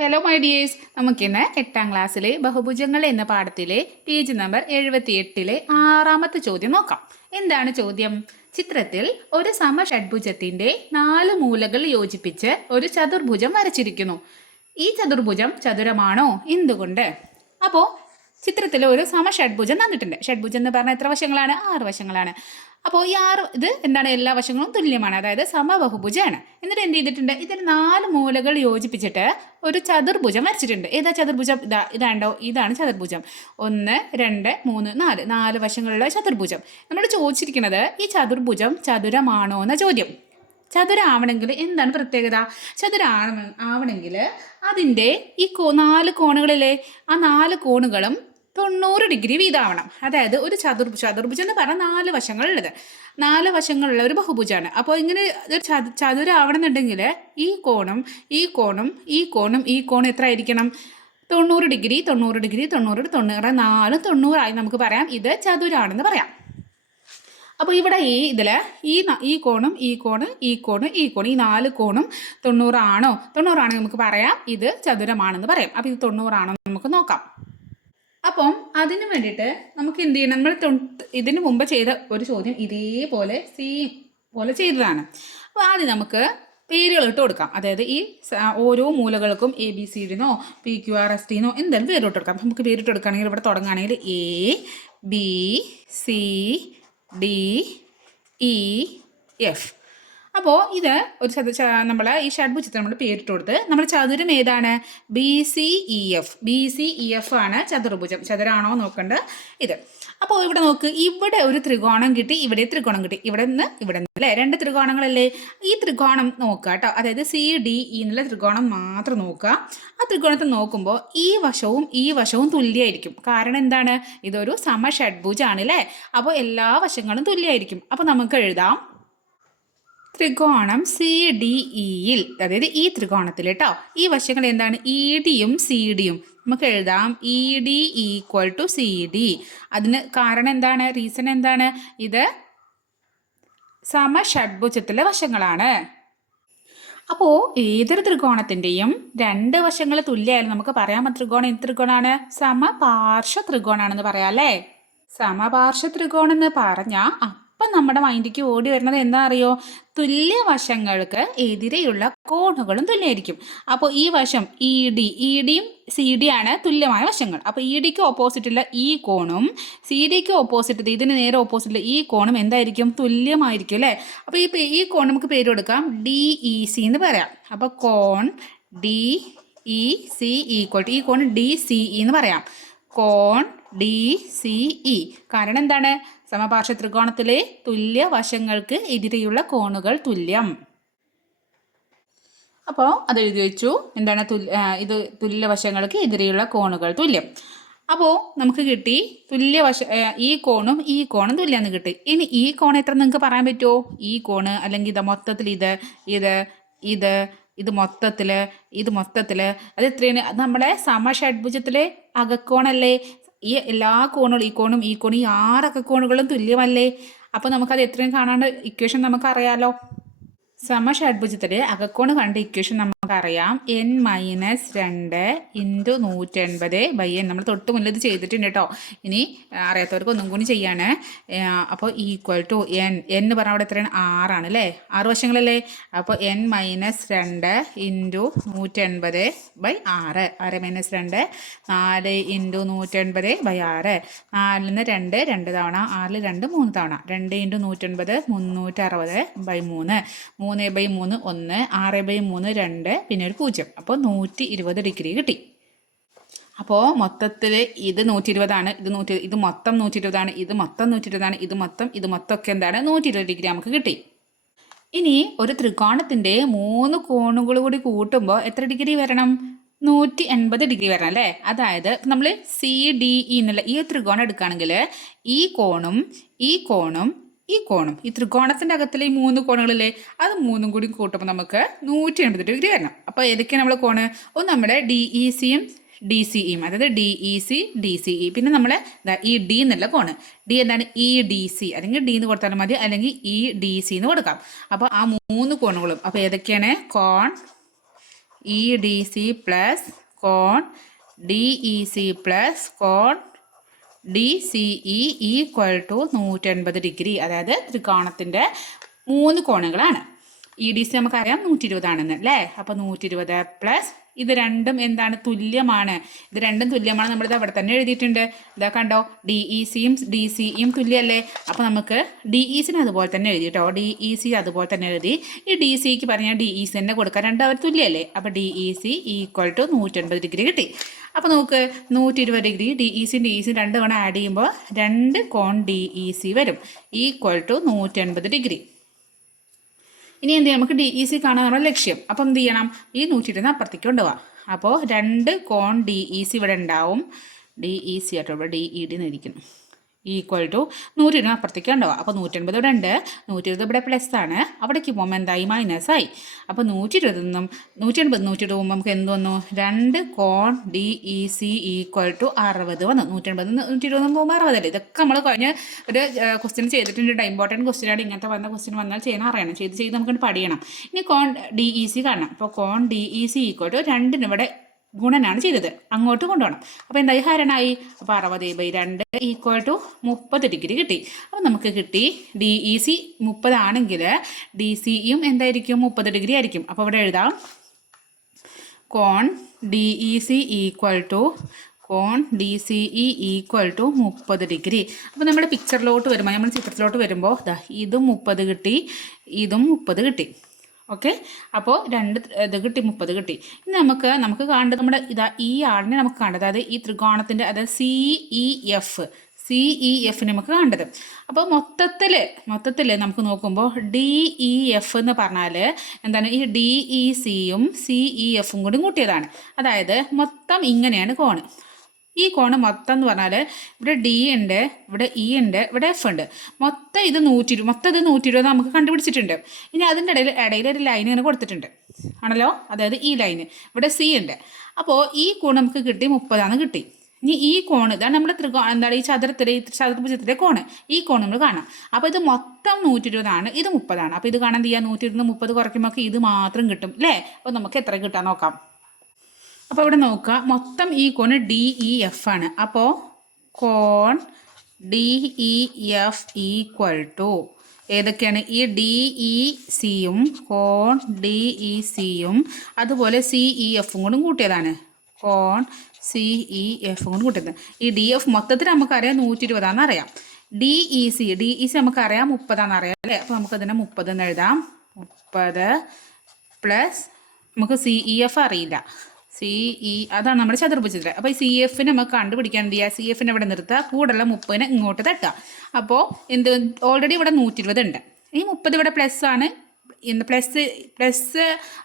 Hello my dears നമുക്കിന്ന് എട്ടാം ക്ലാസ്സിലെ ബഹുഭുജങ്ങൾ എന്ന പാഠത്തിലെ പേജ് നമ്പർ എഴുപത്തി എട്ടിലെ ആറാമത്തെ ചോദ്യം നോക്കാം. എന്താണ് ചോദ്യം? ചിത്രത്തിൽ ഒരു സമഷഡ്ഭുജത്തിന്റെ നാല് മൂലകൾ യോജിപ്പിച്ച് ഒരു ചതുർഭുജം വരച്ചിരിക്കുന്നു. ഈ ചതുർഭുജം ചതുരമാണോ? എന്തുകൊണ്ട്? അപ്പോൾ ചിത്രത്തിൽ ഒരു സമ ഷഡ്ഭുജം തന്നിട്ടുണ്ട്. ഷഡ്ഭുജം എന്ന് പറഞ്ഞാൽ എത്ര വശങ്ങളാണ്? ആറ് വശങ്ങളാണ്. അപ്പോൾ ഈ ആറ് ഇത് എന്താണ് എല്ലാ വശങ്ങളും തുല്യമാണ്. അതായത് സമബഹുഭുജമാണ് എന്നിട്ട് എന്ത് ചെയ്തിട്ടുണ്ട്? ഇതിൽ നാല് മൂലകൾ യോജിപ്പിച്ചിട്ട് ഒരു ചതുർഭുജം വരച്ചിട്ടുണ്ട്. ഏതാ ചതുർഭുജം? ഇതാ ഇതാണ്ടോ? ഇതാണ് ചതുർഭുജം. ഒന്ന് രണ്ട് മൂന്ന് നാല്. നാല് വശങ്ങളുള്ള ചതുർഭുജം. നമ്മൾ ചോദിച്ചിരിക്കുന്നത് ഈ ചതുർഭുജം ചതുരമാണോ എന്ന ചോദ്യം. ചതുരാവണമെങ്കിൽ എന്താണ് പ്രത്യേകത? ചതുരാവ ആവണമെങ്കിൽ അതിന്റെ ഈ കോ നാല് കോണുകളിലെ ആ നാല് കോണുകളും തൊണ്ണൂറ് ഡിഗ്രി വീതാവണം. അതായത് ഒരു ചതുർഭുജ ചതുർഭുജം എന്ന് പറഞ്ഞാൽ നാല് വശങ്ങളുള്ളത്. നാല് വശങ്ങളുള്ള ഒരു ബഹുഭുജമാണ് അപ്പോൾ ഇങ്ങനെ ചതുരാവണമെന്നുണ്ടെങ്കിൽ ഈ കോണും ഈ കോണും ഈ കോണും ഈ കോണും എത്ര ആയിരിക്കണം? തൊണ്ണൂറ് ഡിഗ്രി തൊണ്ണൂറ് ഡിഗ്രി തൊണ്ണൂറ് തൊണ്ണൂറ് നാലും തൊണ്ണൂറായി നമുക്ക് പറയാം. ഇത് ചതുരാണെന്ന് പറയാം. അപ്പോൾ ഇവിടെ ഈ ഇതിൽ ഈ ഈ കോണും ഈ കോണ് ഈ കോണ് ഈ കോണ് ഈ നാല് കോണും തൊണ്ണൂറാണോ? തൊണ്ണൂറാണെങ്കിൽ നമുക്ക് പറയാം ഇത് ചതുരമാണെന്ന് പറയാം. അപ്പോൾ ഇത് തൊണ്ണൂറാണോ നമുക്ക് നോക്കാം. അപ്പം അതിന് വേണ്ടിയിട്ട് നമുക്ക് എന്ത് ചെയ്യണം? നമ്മൾ ഇതിന് മുമ്പ് ചെയ്ത ഒരു ചോദ്യം ഇതേപോലെ സെയിം പോലെ ചെയ്തതാണ്. അപ്പോൾ ആദ്യം നമുക്ക് പേരുകൾ ഇട്ട് കൊടുക്കാം. അതായത് ഈ ഓരോ മൂലകൾക്കും എ ബി സി ഡിനോ പി ക്യു ആർ എസ് ടിനോ എന്തായാലും പേരിട്ട് കൊടുക്കാം. നമുക്ക് പേരിട്ട് കൊടുക്കുകയാണെങ്കിൽ ഇവിടെ തുടങ്ങുകയാണെങ്കിൽ A B C D E F അപ്പോൾ ഇത് ഒരു ചതു നമ്മൾ ഈ ഷഡ്ഭുജത്തിന് നമ്മൾ പേരിട്ട് കൊടുത്ത് നമ്മൾ ചതുരം ഏതാണ്? B C E F B C E F ആണ് ചതുർഭുജം. ചതുരാണോ നോക്കേണ്ട ഇത്. അപ്പോൾ ഇവിടെ നോക്ക് ഇവിടെ ഒരു ത്രികോണം കിട്ടി ഇവിടെ ത്രികോണം കിട്ടി. ഇവിടെ നിന്ന് ഇവിടെ നിന്ന് അല്ലേ? രണ്ട് ത്രികോണങ്ങളല്ലേ? ഈ ത്രികോണം നോക്കുക കേട്ടോ അതായത് സി ഡി ഇ എന്നുള്ള ത്രികോണം മാത്രം നോക്കുക. ആ ത്രികോണത്തിൽ നോക്കുമ്പോൾ ഈ വശവും ഈ വശവും തുല്യമായിരിക്കും കാരണം എന്താണ്? ഇതൊരു സമ ഷഡ്ഭുജാണ് അല്ലേ? അപ്പോൾ എല്ലാ വശങ്ങളും തുല്യമായിരിക്കും അപ്പോൾ നമുക്ക് എഴുതാം. ത്രികോണം സി ഡി ഇയിൽ അതായത് ഈ ത്രികോണത്തിൽ കേട്ടോ ഈ വശങ്ങൾ എന്താണ്? ഇ ഡിയും സി ഡിയും നമുക്ക് എഴുതാം. E D equal to C D അതിന് കാരണം എന്താണ്? റീസൺ എന്താണ്? ഇത് സമഷഡ്ഭുജത്തിലെ വശങ്ങളാണ്. അപ്പോൾ ഏതൊരു ത്രികോണത്തിന്റെയും രണ്ട് വശങ്ങൾ തുല്യമായാലും നമുക്ക് പറയാം ത്രികോണം എന്ത് ത്രികോണമാണ് സമപാർശ്വ ത്രികോണാണെന്ന് പറയാം അല്ലേ? സമപാർശ്വ ത്രികോണം എന്ന് പറഞ്ഞാൽ അപ്പം നമ്മുടെ മൈൻഡിലേക്ക് ഓടി വരുന്നത് എന്താ അറിയോ? തുല്യ വശങ്ങൾക്ക് എതിരെയുള്ള കോണുകളും തുല്യമായിരിക്കും. അപ്പോൾ ഈ വശം ഇ ഡി ഇ ഡിയും സി ഡി ആണ് തുല്യമായ വശങ്ങൾ. അപ്പോൾ ഇ ഡിക്ക് ഓപ്പോസിറ്റുള്ള ഈ കോണും സി ഡിക്ക് ഓപ്പോസിറ്റ് ഇതിന് നേരെ ഓപ്പോസിറ്റുള്ള ഈ കോണും എന്തായിരിക്കും? തുല്യമായിരിക്കും അല്ലേ? അപ്പോൾ ഈ ഈ കോൺ നമുക്ക് പേര് കൊടുക്കാം. ഡി ഇ സി എന്ന് പറയാം. അപ്പോൾ കോൺ D E C equal to ഈ കോൺ ഡി സി ഇ എന്ന് പറയാം. കോൺ ഡി സി ഇ കാരണം എന്താണ്? സമപാർശ്വ ത്രികോണത്തിലെ തുല്യ വശങ്ങൾക്ക് എതിരെയുള്ള കോണുകൾ തുല്യം. അപ്പോൾ അത് എഴുതി വെച്ചു. എന്താണ് ഇത് തുല്യ വശങ്ങൾക്ക് എതിരെയുള്ള കോണുകൾ തുല്യം. അപ്പോൾ നമുക്ക് കിട്ടി തുല്യ വശ ഈ കോണും ഈ കോണും തുല്യമെന്ന് കിട്ടി. ഇനി ഈ കോൺ എത്ര നിങ്ങൾക്ക് പറയാൻ പറ്റുമോ ഈ കോണ് അല്ലെങ്കിൽ ഇത് മൊത്തത്തിൽ ഇത് ഇത് ഇത് ഇത് മൊത്തത്തിൽ ഇത് മൊത്തത്തിൽ അത് എത്രയാണ്? നമ്മുടെ സമഷഡ്ഭുജത്തിലെ അകക്കോണല്ലേ? ഈ എല്ലാ കോണുകളും ഈ കോണും ഈ കോണും ഈ ആറൊക്കെ കോണുകളും തുല്യമല്ലേ? അപ്പോൾ നമുക്കത് എത്രയും കാണാണ്ട് ഇക്വേഷൻ നമുക്കറിയാലോ. സമഷഡ്ഭുജത്തിലെ അകക്കോണ് കണ്ട ഇക്വേഷൻ നമുക്കറിയാം. എൻ മൈനസ് രണ്ട് ഇന്റു നൂറ്റൻപത് ബൈ എൻ നമ്മൾ തൊട്ട് മുന്നിൽ ഇത് ചെയ്തിട്ടുണ്ട് കേട്ടോ ഇനി അറിയാത്തവർക്ക് ഒന്നും കൂടി ചെയ്യാണ്. അപ്പോൾ ഈക്വൽ ടു എൻ എൻ എന്ന് പറഞ്ഞാൽ അവിടെ എത്രയാണ്? ആറാണ് അല്ലേ ആറ് വശങ്ങളല്ലേ? അപ്പോൾ എൻ മൈനസ് രണ്ട് ഇന്റു നൂറ്റൻപത് ബൈ ആറ്. ആറ് മൈനസ് രണ്ട്. നാല് ഇന്റു നൂറ്റൻപത് ബൈ ആറ്. നാലിൽ നിന്ന് രണ്ട് രണ്ട് തവണ. ആറിൽ രണ്ട് മൂന്ന് തവണ. രണ്ട് ഇന്റു നൂറ്റൻപത് മുന്നൂറ്ററുപത് ബൈ മൂന്ന്. മൂന്ന് ബൈ മൂന്ന് ഒന്ന് ആറ് ബൈ മൂന്ന് രണ്ട് പിന്നെ ഒരു പൂജ്യം. അപ്പോൾ നൂറ്റി ഇരുപത് ഡിഗ്രി കിട്ടി. അപ്പോൾ മൊത്തത്തിൽ ഇത് നൂറ്റി ഇരുപതാണ് ഇത് നൂറ്റി ഇത് മൊത്തം നൂറ്റി ഇരുപതാണ് ഇത് മൊത്തം നൂറ്റി ഇരുപതാണ് ഇത് മൊത്തം ഇത് മൊത്തം ഒക്കെ എന്താണ്? നൂറ്റി ഇരുപത് ഡിഗ്രി നമുക്ക് കിട്ടി. ഇനി ഒരു ത്രികോണത്തിന്റെ മൂന്ന് കോണുകൾ കൂടി കൂട്ടുമ്പോൾ എത്ര ഡിഗ്രി വരണം? നൂറ്റി എൺപത് ഡിഗ്രി വരണം അല്ലേ? അതായത് നമ്മൾ സി ഡി ഇ എന്നുള്ള ഈ ത്രികോണം എടുക്കുകയാണെങ്കിൽ ഈ കോണും ഈ കോണും ഈ കോണം ഈ ത്രികോണത്തിന്റെ അകത്തിലെ ഈ മൂന്ന് കോണുകളില്ലേ അത് മൂന്നും കൂടി കൂട്ടുമ്പോൾ നമുക്ക് നൂറ്റി എൺപത് ഡിഗ്രി വരണം. അപ്പോൾ ഏതൊക്കെയാണ് നമ്മൾ കോണ്? ഒന്ന് നമ്മുടെ ഡി ഇ സിയും ഡി സി ഇയും അതായത് D E C D C E പിന്നെ നമ്മൾ ഈ ഡി എന്നുള്ള കോണ്. ഡി എന്താണ്? ഇ ഡി സി അല്ലെങ്കിൽ ഡി എന്ന് കൊടുത്താലും മതി അല്ലെങ്കിൽ ഇ ഡി സി എന്ന് കൊടുക്കാം. അപ്പോൾ ആ മൂന്ന് കോണുകളും അപ്പോൾ ഏതൊക്കെയാണ്? കോൺ ഇ ഡി സി പ്ലസ് കോൺ D E C plus cone D C E equal to നൂറ്റൻപത് ഡിഗ്രി അതായത് ത്രികോണത്തിന്റെ മൂന്ന് കോണുകളാണ്. ഇ ഡി സി നമുക്കറിയാം നൂറ്റി ഇരുപതാണെന്ന് അല്ലേ? അപ്പോൾ നൂറ്റി ഇരുപത് പ്ലസ് ഇത് രണ്ടും എന്താണ് തുല്യമാണ്? ഇത് രണ്ടും തുല്യമാണ് നമ്മളിത് അവിടെ തന്നെ എഴുതിയിട്ടുണ്ട്. ഇതാ കണ്ടോ? ഡി ഇ സിയും ഡി സിയും തുല്യമല്ലേ അപ്പോൾ നമുക്ക് ഡി ഇ സിന് അതുപോലെ തന്നെ എഴുതി കേട്ടോ. ഡി ഇ സി അതുപോലെ തന്നെ എഴുതി. ഈ ഡി സിക്ക് പറഞ്ഞാൽ ഡി ഇ സി തന്നെ കൊടുക്കാൻ രണ്ടും അവർ തുല്യമല്ലേ അപ്പോൾ D E C equal to നൂറ്റൻപത് ഡിഗ്രി കിട്ടി. അപ്പോൾ നമുക്ക് നൂറ്റി ഇരുപത് degree D E C D E C രണ്ട് തവണ ആഡ് ചെയ്യുമ്പോൾ രണ്ട് കോൺ ഡി ഇ സി വരും. ഈക്വൽ ടു നൂറ്റൻപത് ഡിഗ്രി. ഇനി എന്ത് ചെയ്യാം നമുക്ക് ഡി ഇ സി കാണാനുള്ള ലക്ഷ്യം. അപ്പം എന്ത് ചെയ്യണം? ഈ നൂറ്റി ഇരുന്ന് അപ്പുറത്തേക്ക് കൊണ്ടുപോകാം അപ്പോൾ രണ്ട് കോൺ ഡി ഇ സി ഇവിടെ ഉണ്ടാവും. ഡി ഇ സി ആട്ടോ ഇവിടെ ഡി ഇ ഡി എന്നിരിക്കുന്നു ഈക്വൽ ടു നൂറ്റി ഇരുപത് അപ്പുറത്തേക്ക് ഉണ്ടാവും അപ്പോൾ നൂറ്റൻപത് ഇവിടെ ഉണ്ട് നൂറ്റി ഇരുപത് ഇവിടെ പ്ലസ് ആണ്. അവിടേക്ക് പോകുമ്പോൾ എന്തായി? മൈനസ് ആയി. അപ്പോൾ നൂറ്റി ഇരുപതിൽ നിന്നും നൂറ്റി എൺപത് നൂറ്റി ഇരുപത് പോകുമ്പോൾ നമുക്ക് എന്ത് വന്നു? രണ്ട് കോൺ D E C equal to അറുപത് വന്നു. നൂറ്റി എൺപത് നൂറ്റി ഇരുപത് പോകുമ്പോൾ അറുപതല്ലേ ഇതൊക്കെ നമ്മൾ കഴിഞ്ഞ ഒരു ക്വസ്റ്റ്യൻ ചെയ്തിട്ടുണ്ട്. ഇമ്പോർട്ടന്റ് ക്വസ്റ്റ്യൻ ആണ്. ഇങ്ങനത്തെ വന്ന ക്വസ്റ്റ്യൻ വന്നാൽ ചെയ്യാൻ അറിയണം. ചെയ്ത് ചെയ്ത് നമുക്ക് പഠിക്കണം ഇനി കോൺ ഡി ഇ സി കാണണം. അപ്പോൾ കോൺ D E C equal to രണ്ടിന് ഇവിടെ ഗുണനാണ് ചെയ്തത്. അങ്ങോട്ട് കൊണ്ടുപോകണം. അപ്പോൾ എന്തായി? ഹരണായി. അപ്പോൾ അറുപത് ബൈ രണ്ട് ഈക്വൽ ടു മുപ്പത് ഡിഗ്രി കിട്ടി. അപ്പോൾ നമുക്ക് കിട്ടി ഡി ഇ സി മുപ്പതാണെങ്കിൽ ഡി സിയും എന്തായിരിക്കും? മുപ്പത് ഡിഗ്രി ആയിരിക്കും. അപ്പോൾ ഇവിടെ എഴുതാം. കോൺ D E C equal to cone D C E equal to മുപ്പത് ഡിഗ്രി അപ്പോൾ നമ്മുടെ പിക്ചറിലോട്ട് വരുമ്പോൾ നമ്മൾ ചിത്രത്തിലോട്ട് വരുമ്പോൾ ഇതും മുപ്പത് കിട്ടി ഇതും മുപ്പത് കിട്ടി. ഓക്കെ അപ്പോൾ രണ്ട് ഇത് കിട്ടി മുപ്പത് കിട്ടി. ഇനി നമുക്ക് നമുക്ക് കാണേണ്ടത് നമ്മുടെ ഇതാ ഈ ആളിനെ നമുക്ക് കാണേണ്ടത്. അതായത് ഈ ത്രികോണത്തിന്റെ അതായത് C E F C E F നമുക്ക് കണ്ടത് അപ്പോൾ മൊത്തത്തിൽ മൊത്തത്തിൽ നമുക്ക് നോക്കുമ്പോൾ ഡി ഇ എഫ് എന്ന് പറഞ്ഞാൽ എന്താണ്? ഈ ഡി ഇ സിയും സി ഇ എഫും കൂടി കൂട്ടിയതാണ്. അതായത് മൊത്തം ഇങ്ങനെയാണ് കോണ്. ഈ കോണ് മൊത്തം എന്ന് പറഞ്ഞാൽ ഇവിടെ ഡി ഉണ്ട് ഇവിടെ ഇ ഉണ്ട് ഇവിടെ എഫ് ഉണ്ട്. മൊത്തം ഇത് നൂറ്റി ഇരുപത് മൊത്തം ഇത് നൂറ്റി ഇരുപത് നമുക്ക് കണ്ടുപിടിച്ചിട്ടുണ്ട്. ഇനി അതിന്റെ ഇടയിൽ ഇടയിൽ ഒരു ലൈൻ ഇങ്ങനെ കൊടുത്തിട്ടുണ്ട്. ആണല്ലോ? അതായത് ഈ ലൈന് ഇവിടെ സി ഉണ്ട്. അപ്പോൾ ഈ കോൺ നമുക്ക് കിട്ടി മുപ്പതാണ് കിട്ടി. ഇനി ഈ കോൺ ഇതാണ് നമ്മുടെ ത്രികോ എന്താണ് ഈ ചതുരത്തിലെ ഈ ചതുർഭുജത്തിലെ കോണ്. ഈ കോൺ നമ്മൾ കാണാം. അപ്പോൾ ഇത് മൊത്തം നൂറ്റി ഇരുപതാണ് ഇത് മുപ്പതാണ്. അപ്പോൾ ഇത് കാണാൻ എന്ത് ചെയ്യുക നൂറ്റി ഇരുപത് മുപ്പത് കുറയ്ക്കുമ്പോൾ ഇത് മാത്രം കിട്ടും അല്ലേ? അപ്പോൾ നമുക്ക് എത്ര കിട്ടാൻ നോക്കാം. അപ്പോൾ ഇവിടെ നോക്കുക. മൊത്തം ഈ കോണ് ഡി ഇ എഫ് ആണ്. അപ്പോൾ കോൺ D E F equal to ഏതൊക്കെയാണ്? ഈ ഡി ഇ സിയും കോൺ ഡി ഇ സിയും അതുപോലെ സി ഇ എഫും കൂടി കൂട്ടിയതാണ്. കോൺ സി ഇ എഫും കൂടി കൂട്ടിയത്. ഈ ഡി എഫ് മൊത്തത്തിൽ നമുക്കറിയാം നൂറ്റി ഇരുപതാണെന്ന് അറിയാം. D E C D E C നമുക്കറിയാം മുപ്പതാണെന്ന് അറിയാം അല്ലേ? അപ്പോൾ നമുക്കതിനെ മുപ്പത് എന്ന് എഴുതാം. മുപ്പത് പ്ലസ് നമുക്ക് സി ഇ എഫ് അറിയില്ല. സി ഇ അതാണ് നമ്മുടെ ചതുർഭുജത്തിൽ അപ്പോൾ ഈ സി എഫിന് നമുക്ക് കണ്ടുപിടിക്കാൻ എന്ത് ചെയ്യുക സി എഫിനെ ഇവിടെ നിർത്തുക. കൂടുള്ള മുപ്പതിനെ ഇങ്ങോട്ട് തട്ടുക. അപ്പോൾ എന്ത് ഓൾറെഡി ഇവിടെ നൂറ്റി ഇരുപത് ഉണ്ട്. ഈ മുപ്പത് ഇവിടെ പ്ലസ് ആണ്. ഇന്ന് പ്ലസ് പ്ലസ്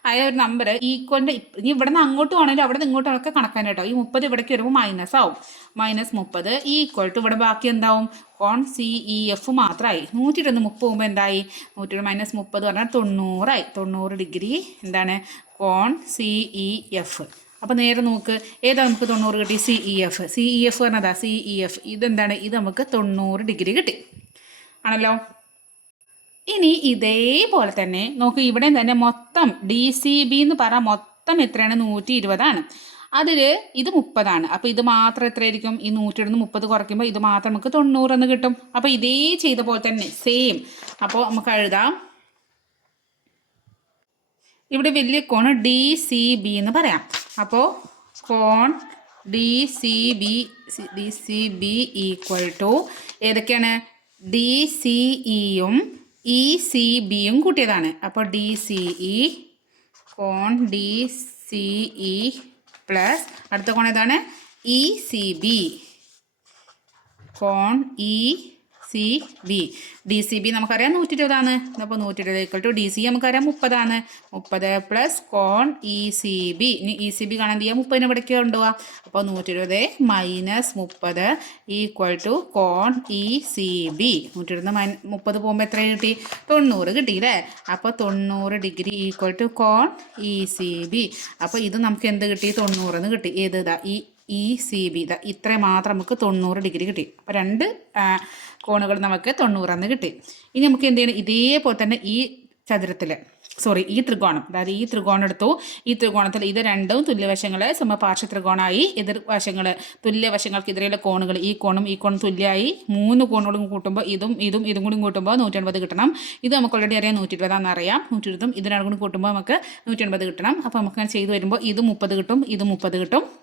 ആയ ഒരു നമ്പർ ഈക്വലിന്റെ ഇനി ഇവിടെ നിന്ന് അങ്ങോട്ട് വേണമെങ്കിലും അവിടെ നിന്ന് ഇങ്ങോട്ടൊക്കെ കണക്കാൻ കേട്ടോ. ഈ മുപ്പത് ഇവിടേക്ക് വരുമ്പോൾ മൈനസ് ആവും. മൈനസ് മുപ്പത്. ഈക്വൽ ടു ഇവിടെ ബാക്കി എന്താവും? കോൺ സി ഇ എഫ് മാത്രമായി നൂറ്റി ഇരുപത് മുപ്പത് പോകുമ്പോൾ എന്തായി? നൂറ്റി ഇരുപത് മൈനസ് മുപ്പത് പറഞ്ഞാൽ തൊണ്ണൂറായി. തൊണ്ണൂറ് ഡിഗ്രി എന്താണ്? കോൺ സി ഇ എഫ്. അപ്പോൾ നേരെ നോക്ക് ഏതാ നമുക്ക് തൊണ്ണൂറ് കിട്ടി? C E F. C E F പറഞ്ഞതാ സി ഇ എഫ്. ഇതെന്താണ്? ഇത് നമുക്ക് തൊണ്ണൂറ് ഡിഗ്രി കിട്ടി. ആണല്ലോ? ഇനി ഇതേപോലെ തന്നെ നോക്ക് ഇവിടെ തന്നെ മൊത്തം ഡി സി ബി എന്ന് പറഞ്ഞാൽ മൊത്തം എത്രയാണ്? നൂറ്റി ഇരുപതാണ്. അതിൽ ഇത് മുപ്പതാണ്. അപ്പോൾ ഇത് മാത്രം എത്രയായിരിക്കും? ഈ നൂറ്റി ഇരുന്ന് മുപ്പത് കുറയ്ക്കുമ്പോൾ ഇത് മാത്രം നമുക്ക് തൊണ്ണൂറെന്ന് കിട്ടും. അപ്പോൾ ഇതേ ചെയ്ത പോലെ തന്നെ സെയിം അപ്പോൾ നമുക്ക് എഴുതാം. ഇവിടെ വലിയ കോൺ ഡി സി ബി എന്ന് പറയാം. അപ്പോൾ കോൺ D C B D C B equal to ഏതൊക്കെയാണ്? ഡി സി ഇയും ഇ സി ബിയും കൂട്ടിയതാണ്. അപ്പോൾ ഡി സി ഇ കോൺ ഡി സി ഇ പ്ലസ് അടുത്ത കോൺ ഏതാണ്? ഇ സി ബി കോൺ E C B D C B നമുക്കറിയാം നൂറ്റി ഇരുപതാണ് അപ്പോൾ നൂറ്റി ഇരുപത് ഈക്വൽ ടു ഡി സി നമുക്കറിയാം മുപ്പതാണ്. മുപ്പത് പ്ലസ് കോൺ ഇ സി ബി ഇനി ഇ സി ബി കാണാൻ ചെയ്യാം? മുപ്പതിന് ഇവിടേക്ക് കൊണ്ടുപോകാം അപ്പോൾ നൂറ്റി ഇരുപത് മൈനസ് മുപ്പത് ഈക്വൽ ടു കോൺ ഇ സി ബി നൂറ്റി ഇരുപത് മൈ മുപ്പത് പോകുമ്പോൾ എത്ര കിട്ടി? തൊണ്ണൂറ് കിട്ടി അല്ലേ അപ്പോൾ തൊണ്ണൂറ് ഡിഗ്രി ഈക്വൽ ടു കോൺ ഇ സി ബി അപ്പോൾ ഇത് നമുക്ക് എന്ത് കിട്ടി? തൊണ്ണൂറെന്ന് കിട്ടി. ഏത്? ഇതാ ഈ ഇ സി ബി ഇതാ ഇത്രയും മാത്രം നമുക്ക് തൊണ്ണൂറ് ഡിഗ്രി കിട്ടി. അപ്പോൾ രണ്ട് കോണുകൾ നമുക്ക് തൊണ്ണൂറെന്ന് കിട്ടി. ഇനി നമുക്ക് എന്ത് ചെയ്യണം? ഇതേപോലെ തന്നെ ഈ ചതുരത്തിൽ സോറി ഈ ത്രികോണം അതായത് ഈ ത്രികോണം എടുത്തു. ഈ ത്രികോണത്തിൽ ഇത് രണ്ടും തുല്യവശങ്ങൾ സമപാർശ്വ ത്രികോണമായി എതിർ വശങ്ങൾ തുല്യവശങ്ങൾക്ക് കോണുകൾ ഈ കോണും ഈ കോണും തുല്യമായി മൂന്ന് കോണുകളും കൂട്ടുമ്പോൾ ഇതും ഇതും ഇതും കൂടി കൂട്ടുമ്പോൾ നൂറ്റി എൺപത് കിട്ടണം. ഇത് നമുക്ക് ഓൾറെഡി അറിയാം നൂറ്റി ഇരുപതാണെന്ന് അറിയാം. നൂറ്റി ഇരുപതും ഇതിനോട് കൂടി കൂട്ടുമ്പോൾ നമുക്ക് നൂറ്റി എൺപത് കിട്ടണം. അപ്പോൾ നമുക്ക് അങ്ങനെ ചെയ്ത് വരുമ്പോൾ ഇത് മുപ്പത് കിട്ടും ഇത് മുപ്പത് കിട്ടും.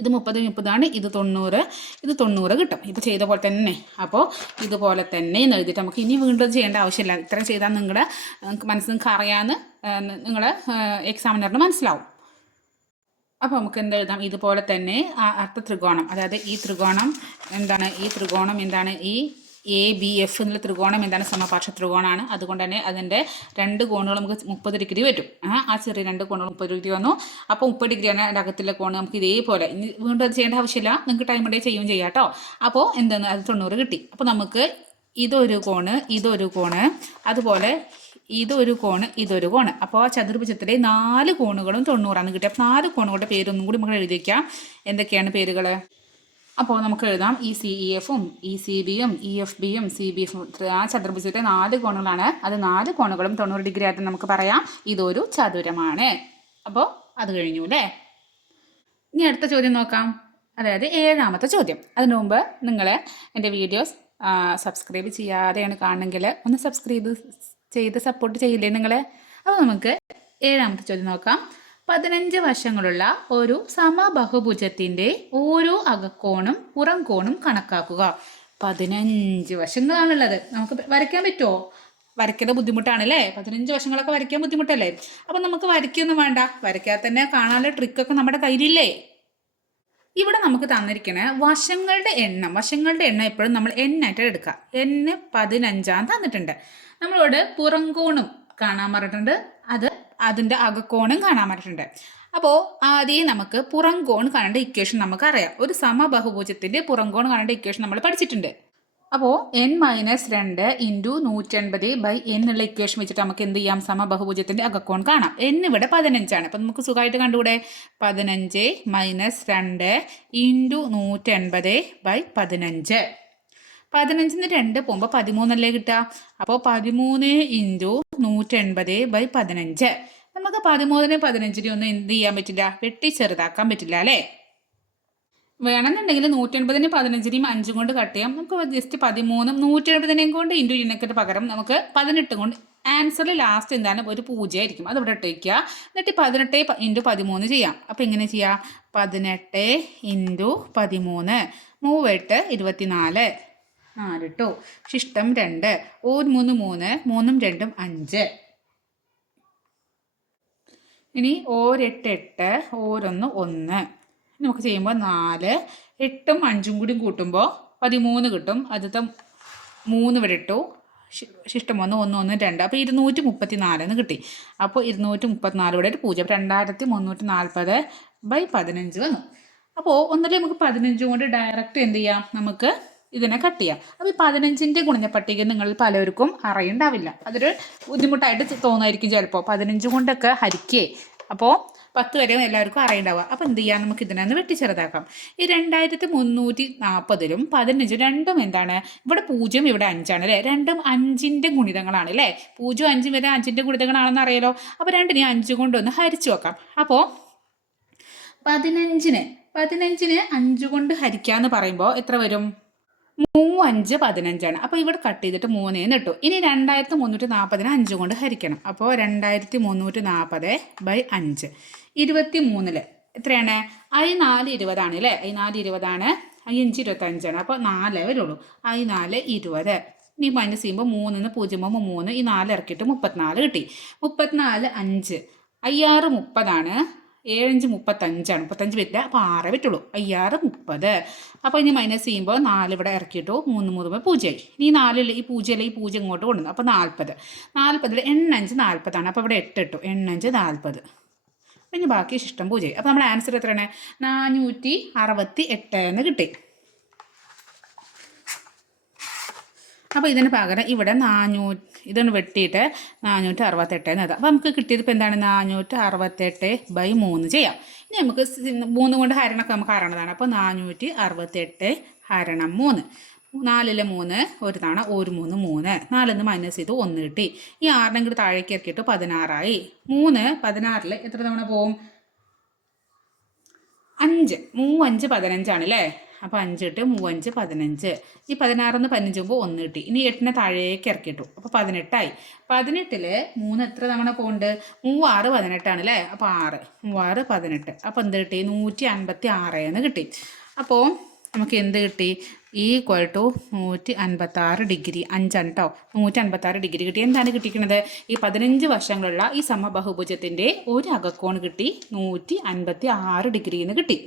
ഇത് മുപ്പത് മുപ്പതാണ് ഇത് തൊണ്ണൂറ് ഇത് തൊണ്ണൂറ് കിട്ടും. ഇപ്പോൾ ചെയ്ത പോലെ തന്നെ. അപ്പോൾ ഇതുപോലെ തന്നെ എന്ന് എഴുതിയിട്ട് നമുക്ക് ഇനി വീണ്ടും ചെയ്യേണ്ട ആവശ്യമില്ല. ഇത്രയും ചെയ്താൽ നിങ്ങളുടെ മനസ്സിൽ നിങ്ങൾക്ക് അറിയാമെന്ന് നിങ്ങളുടെ എക്സാമിനറിന് മനസ്സിലാവും. അപ്പോൾ നമുക്ക് എന്ത് എഴുതാം? ഇതുപോലെ തന്നെ അർത്ഥ ത്രികോണം. അതായത് ഈ ത്രികോണം എന്താണ്? ഈ ത്രികോണം എന്താണ്? ഈ എ ബി എഫ് എന്നുള്ള ത്രികോണം എന്താണ് സമപാർശ്വ ത്രികോണമാണ് അതുകൊണ്ട് തന്നെ അതിന്റെ രണ്ട് കോണുകൾ നമുക്ക് മുപ്പത് ഡിഗ്രി വരും ആ ചെറിയ രണ്ട് കോണുകൾ മുപ്പത് ഡിഗ്രി വന്നു. അപ്പോൾ മുപ്പത് ഡിഗ്രിയാണ് അതിന്റെ അകത്തുള്ള കോണ് നമുക്ക് ഇതേപോലെ. ഇനി വീണ്ടും അത് ചെയ്യേണ്ട ആവശ്യമില്ല. നിങ്ങൾക്ക് ടൈം ഉണ്ടെങ്കിൽ ചെയ്യുകയും ചെയ്യാം കേട്ടോ. അപ്പോൾ എന്താണ്? അത് തൊണ്ണൂറ് കിട്ടി. അപ്പോൾ നമുക്ക് ഇതൊരു കോണ് ഇതൊരു കോണ് അതുപോലെ ഇതൊരു കോണ് ഇതൊരു കോണ്. അപ്പോൾ ആ ചതുർഭുജത്തിലെ നാല് കോണുകളും തൊണ്ണൂറാണ് കിട്ടിയത്. അപ്പോൾ നാല് കോണുകളുടെ പേരൊന്നും കൂടി നമുക്ക് എഴുതി വയ്ക്കാം എന്തൊക്കെയാണ് പേരുകൾ? അപ്പോൾ നമുക്ക് എഴുതാം ഈ സി ഇ എഫും ഇ സി ബിയും ഇ എഫ് ബിയും സി ബി എഫും ആ ചതുർഭുജത്തെ നാല് കോണുകളാണ്. അത് നാല് കോണുകളും തൊണ്ണൂറ് ഡിഗ്രി ആയിട്ട് നമുക്ക് പറയാം. ഇതൊരു ചതുരമാണ്. അപ്പോൾ അത് കഴിഞ്ഞു അല്ലേ? ഇനി അടുത്ത ചോദ്യം നോക്കാം. അതായത് ഏഴാമത്തെ ചോദ്യം. അതിനു മുമ്പ് നിങ്ങൾ എന്റെ വീഡിയോസ് സബ്സ്ക്രൈബ് ചെയ്യാതെയാണ് കാണണമെങ്കിൽ ഒന്ന് സബ്സ്ക്രൈബ് ചെയ്ത് സപ്പോർട്ട് ചെയ്യില്ലേ നിങ്ങൾ അപ്പോൾ നമുക്ക് ഏഴാമത്തെ ചോദ്യം നോക്കാം. പതിനഞ്ച് വശങ്ങളുള്ള ഒരു സമബഹുഭുജത്തിന്റെ ഓരോ അകക്കോണും പുറം കോണും കണക്കാക്കുക. പതിനഞ്ച് വശങ്ങളാണുള്ളത്. നമുക്ക് വരയ്ക്കാൻ പറ്റുമോ വരയ്ക്കുന്ന ബുദ്ധിമുട്ടാണല്ലേ? പതിനഞ്ച് വശങ്ങളൊക്കെ വരയ്ക്കാൻ ബുദ്ധിമുട്ടല്ലേ? അപ്പം നമുക്ക് വരയ്ക്കൊന്നും വേണ്ട. വരയ്ക്കാതെ തന്നെ കാണാനുള്ള ട്രിക്കൊക്കെ നമ്മുടെ കയ്യിലില്ലേ? ഇവിടെ നമുക്ക് തന്നിരിക്കുന്ന വശങ്ങളുടെ എണ്ണം വശങ്ങളുടെ എണ്ണം എപ്പോഴും നമ്മൾ എണ്ണായിട്ട് എടുക്കുക. എണ്ണ് പതിനഞ്ചാം തന്നിട്ടുണ്ട്. നമ്മളോട് പുറംകോണും കാണാൻ പറഞ്ഞിട്ടുണ്ട്. അതിന്റെ അകക്കോണും കാണാൻ പറ്റിയിട്ടുണ്ട് അപ്പോൾ ആദ്യം നമുക്ക് പുറംകോൺ കാണേണ്ട ഇക്വേഷൻ നമുക്കറിയാം. ഒരു സമബഹുഭുജത്തിന്റെ പുറംകോൺ കാണേണ്ട ഇക്വേഷൻ നമ്മൾ പഠിച്ചിട്ടുണ്ട്. അപ്പോൾ എൻ മൈനസ് രണ്ട് ഇന്റു നൂറ്റൻപത് ബൈ എന്നുള്ള ഇക്വേഷൻ വെച്ചിട്ട് നമുക്ക് എന്ത് ചെയ്യാം? സമബഹുഭുജത്തിന്റെ അകക്കോൺ കാണാം. എൻ ഇവിടെ പതിനഞ്ചാണ്. അപ്പം നമുക്ക് സുഖമായിട്ട് കണ്ടുകൂടെ? പതിനഞ്ച് മൈനസ് രണ്ട് ഇന്റു നൂറ്റൻപത് ബൈ പതിനഞ്ച്. പതിനഞ്ചിന് രണ്ട് പോകുമ്പോൾ പതിമൂന്നല്ലേ കിട്ടുക? അപ്പോൾ പതിമൂന്ന് ഇന്റു നൂറ്റെൺപത് ബൈ പതിനഞ്ച്. നമുക്ക് പതിമൂന്നിന് പതിനഞ്ചിനെ ഒന്നും എന്ത് ചെയ്യാൻ പറ്റില്ല? വെട്ടി ചെറുതാക്കാൻ പറ്റില്ല അല്ലേ? വേണമെന്നുണ്ടെങ്കിൽ നൂറ്റൻപതിന് പതിനഞ്ചിനെയും അഞ്ചും കൊണ്ട് കട്ട് ചെയ്യാം. നമുക്ക് ജസ്റ്റ് പതിമൂന്നും നൂറ്റെൺപതിനെയും കൊണ്ട് ഇന്റു ഇന്നക്കിട്ട് പകരം നമുക്ക് പതിനെട്ടും കൊണ്ട് ആൻസറിൽ ലാസ്റ്റ് എന്താണ് ഒരു പൂജയായിരിക്കും അത് ഇവിടെ ഇട്ട് വയ്ക്കുക. എന്നിട്ട് പതിനെട്ട് ഇന്റു പതിമൂന്ന് ചെയ്യാം. അപ്പോൾ എങ്ങനെ ചെയ്യാം? പതിനെട്ട് ഇന്റു പതിമൂന്ന്. മൂവെട്ട് ഇരുപത്തിനാല്. നാല് കേട്ടോ ശിഷ്ടം രണ്ട്. ഓ മൂന്ന് മൂന്ന് മൂന്നും രണ്ടും അഞ്ച്. ഇനി ഓരെട്ട് എട്ട് ഓരൊന്ന് ഒന്ന്. നമുക്ക് ചെയ്യുമ്പോൾ നാല്. എട്ടും അഞ്ചും കൂടി കൂട്ടുമ്പോൾ പതിമൂന്ന് കിട്ടും. ആദ്യത്തെ മൂന്ന് ഇവിടെ ഇട്ടു. ശിഷ്ടം ഒന്ന് ഒന്ന് ഒന്ന് രണ്ട്. അപ്പോൾ ഇരുന്നൂറ്റി മുപ്പത്തി നാലെന്ന് കിട്ടി. അപ്പോൾ ഇരുന്നൂറ്റി മുപ്പത്തിനാല് ഇവിടെ ഒരു പൂജ്യം. രണ്ടായിരത്തി മുന്നൂറ്റി നാൽപ്പത് ബൈ പതിനഞ്ച് വന്നു. അപ്പോൾ ഒന്നല്ലേ നമുക്ക് പതിനഞ്ചും കൊണ്ട് ഡയറക്റ്റ് എന്ത് ചെയ്യാം? നമുക്ക് ഇതിനെ കട്ട് ചെയ്യാം. അപ്പോൾ ഈ പതിനഞ്ചിന്റെ പട്ടിക നിങ്ങളിൽ പലർക്കും അറിയണ്ടാവില്ല. അതൊരു ബുദ്ധിമുട്ടായിട്ട് തോന്നായിരിക്കും ചിലപ്പോൾ പതിനഞ്ച് കൊണ്ടൊക്കെ ഹരിക്കേ. അപ്പോൾ പത്ത് വരെ എല്ലാവർക്കും അറിയണ്ടാവുക. അപ്പോൾ എന്ത് ചെയ്യാം? നമുക്ക് ഇതിനൊന്ന് വെട്ടിച്ചെറുതാക്കാം. ഈ രണ്ടായിരത്തി മുന്നൂറ്റി നാൽപ്പതിലും പതിനഞ്ചും രണ്ടും എന്താണ്? ഇവിടെ പൂജ്യം ഇവിടെ അഞ്ചാണ് അല്ലേ? രണ്ടും അഞ്ചിന്റെ ഗുണിതങ്ങളാണ് അല്ലേ? പൂജ്യം അഞ്ചും വരെ അഞ്ചിന്റെ ഗുണിതങ്ങളാണെന്ന് അറിയാലോ. അപ്പോൾ രണ്ടിനെ അഞ്ച് കൊണ്ടൊന്ന് ഹരിച്ചു വെക്കാം അപ്പോൾ പതിനഞ്ചിന് പതിനഞ്ചിന് അഞ്ച് കൊണ്ട് ഹരിക്കാന്ന് പറയുമ്പോൾ എത്ര വരും? മൂവഞ്ച് പതിനഞ്ചാണ്. അപ്പോൾ ഇവിടെ കട്ട് ചെയ്തിട്ട് മൂന്നേന്ന് ഇട്ടു. ഇനി രണ്ടായിരത്തി മുന്നൂറ്റി നാൽപ്പതിന് അഞ്ച് കൊണ്ട് ഹരിക്കണം. അപ്പോൾ രണ്ടായിരത്തി മുന്നൂറ്റി നാൽപ്പത് ബൈ അഞ്ച്. ഇരുപത്തി മൂന്നിൽ എത്രയാണ്? ഐ നാല് ഇരുപതാണ് അല്ലേ ഐ നാല് ഇരുപതാണ്. ഐ അഞ്ച് ഇരുപത്തഞ്ചാണ്. അപ്പോൾ നാലേ വരുള്ളൂ. ഐ നാല് ഇരുപത്. ഇനി മൈനസ് ചെയ്യുമ്പോൾ മൂന്നിന്ന് പൂജ്യം പോകുമ്പോൾ മൂന്ന്. ഈ നാല് ഇറക്കിയിട്ട് മുപ്പത്തിനാല് കിട്ടി. മുപ്പത്തിനാല് അഞ്ച്. അയ്യാറ് മുപ്പതാണ്. ഏഴഞ്ച് മുപ്പത്തഞ്ചാണ്. മുപ്പത്തഞ്ച് പറ്റില്ല അപ്പോൾ ആറേ പറ്റുള്ളൂ. അയ്യാറ് മുപ്പത്. അപ്പോൾ ഇനി മൈനസ് ചെയ്യുമ്പോൾ നാല് ഇവിടെ ഇറക്കിയിട്ടു മൂന്ന് മൂന്ന് പൂജ്യമായി. ഇനി നാലിൽ ഈ പൂജ്യം ഈ പൂജ്യം ഇങ്ങോട്ട് കൊണ്ടുവന്നു. അപ്പോൾ നാൽപ്പത്. നാൽപ്പതിൽ എണ്ണഞ്ച് നാൽപ്പതാണ്. അപ്പോൾ ഇവിടെ എട്ട് ഇട്ടു. എണ്ണഞ്ച് നാൽപ്പത്. പിന്നെ ബാക്കി ശിഷ്ടം പൂജ്യമായി. അപ്പോൾ നമ്മുടെ ആൻസർ എത്രയാണ്? നാനൂറ്റി അറുപത്തി എട്ട് എന്ന് കിട്ടി. അപ്പോൾ ഇതിന് പകരം ഇവിടെ നാനൂറ്റി ഇതൊന്ന് വെട്ടിയിട്ട് നാനൂറ്റി അറുപത്തെട്ട് എന്നത് അപ്പോൾ നമുക്ക് കിട്ടിയത് ഇപ്പോൾ എന്താണ്? നാനൂറ്റി അറുപത്തെട്ട് ബൈ മൂന്ന് ചെയ്യാം. ഇനി നമുക്ക് മൂന്ന് കൊണ്ട് ഹരണമൊക്കെ നമുക്ക് അറിയണതാണ് അപ്പോൾ നാനൂറ്റി അറുപത്തെട്ട് ഹരണം മൂന്ന്. നാലിലെ മൂന്ന് ഒരു തവണ ഒരു മൂന്ന് മൂന്ന്. നാലിന്ന് മൈനസ് ചെയ്ത് ഒന്ന് കിട്ടി. ഈ ആറിനെ ഇങ്ങോട്ട് താഴേക്ക് ഇറക്കിയിട്ട് പതിനാറായി. മൂന്ന് പതിനാറിൽ എത്ര തവണ പോവും? അഞ്ച്. മൂവഞ്ച് പതിനഞ്ചാണ് അല്ലേ? അപ്പോൾ അഞ്ച് ഇട്ട് മൂവഞ്ച് പതിനഞ്ച്. ഈ പതിനാറിന്ന് പതിനഞ്ച് പോകുമ്പോൾ ഒന്ന് കിട്ടി. ഇനി എട്ടിനെ താഴേക്ക് ഇറക്കി ഇട്ടു അപ്പോൾ പതിനെട്ടായി. പതിനെട്ടിൽ മൂന്ന് എത്ര തവണ പോകുന്നുണ്ട് മൂവാറ് പതിനെട്ടാണ് അല്ലേ അപ്പോൾ ആറ്. മൂവാറ് പതിനെട്ട്. അപ്പോൾ എന്ത് കിട്ടി? നൂറ്റി അൻപത്തി ആറേന്ന് കിട്ടി. അപ്പോൾ നമുക്ക് എന്ത് കിട്ടി? ഈക്വൽ ടു നൂറ്റി അൻപത്തി ആറ് ഡിഗ്രി. അഞ്ചാണ് കേട്ടോ നൂറ്റി അൻപത്തി ആറ് ഡിഗ്രി കിട്ടി. എന്താണ് കിട്ടിയിരിക്കുന്നത് ഈ പതിനഞ്ച് വർഷങ്ങളുള്ള ഈ സമബഹുഭുജത്തിന്റെ ഒരു അകക്കോൺ കിട്ടി. നൂറ്റി അൻപത്തി ആറ് ഡിഗ്രിന്ന് കിട്ടി.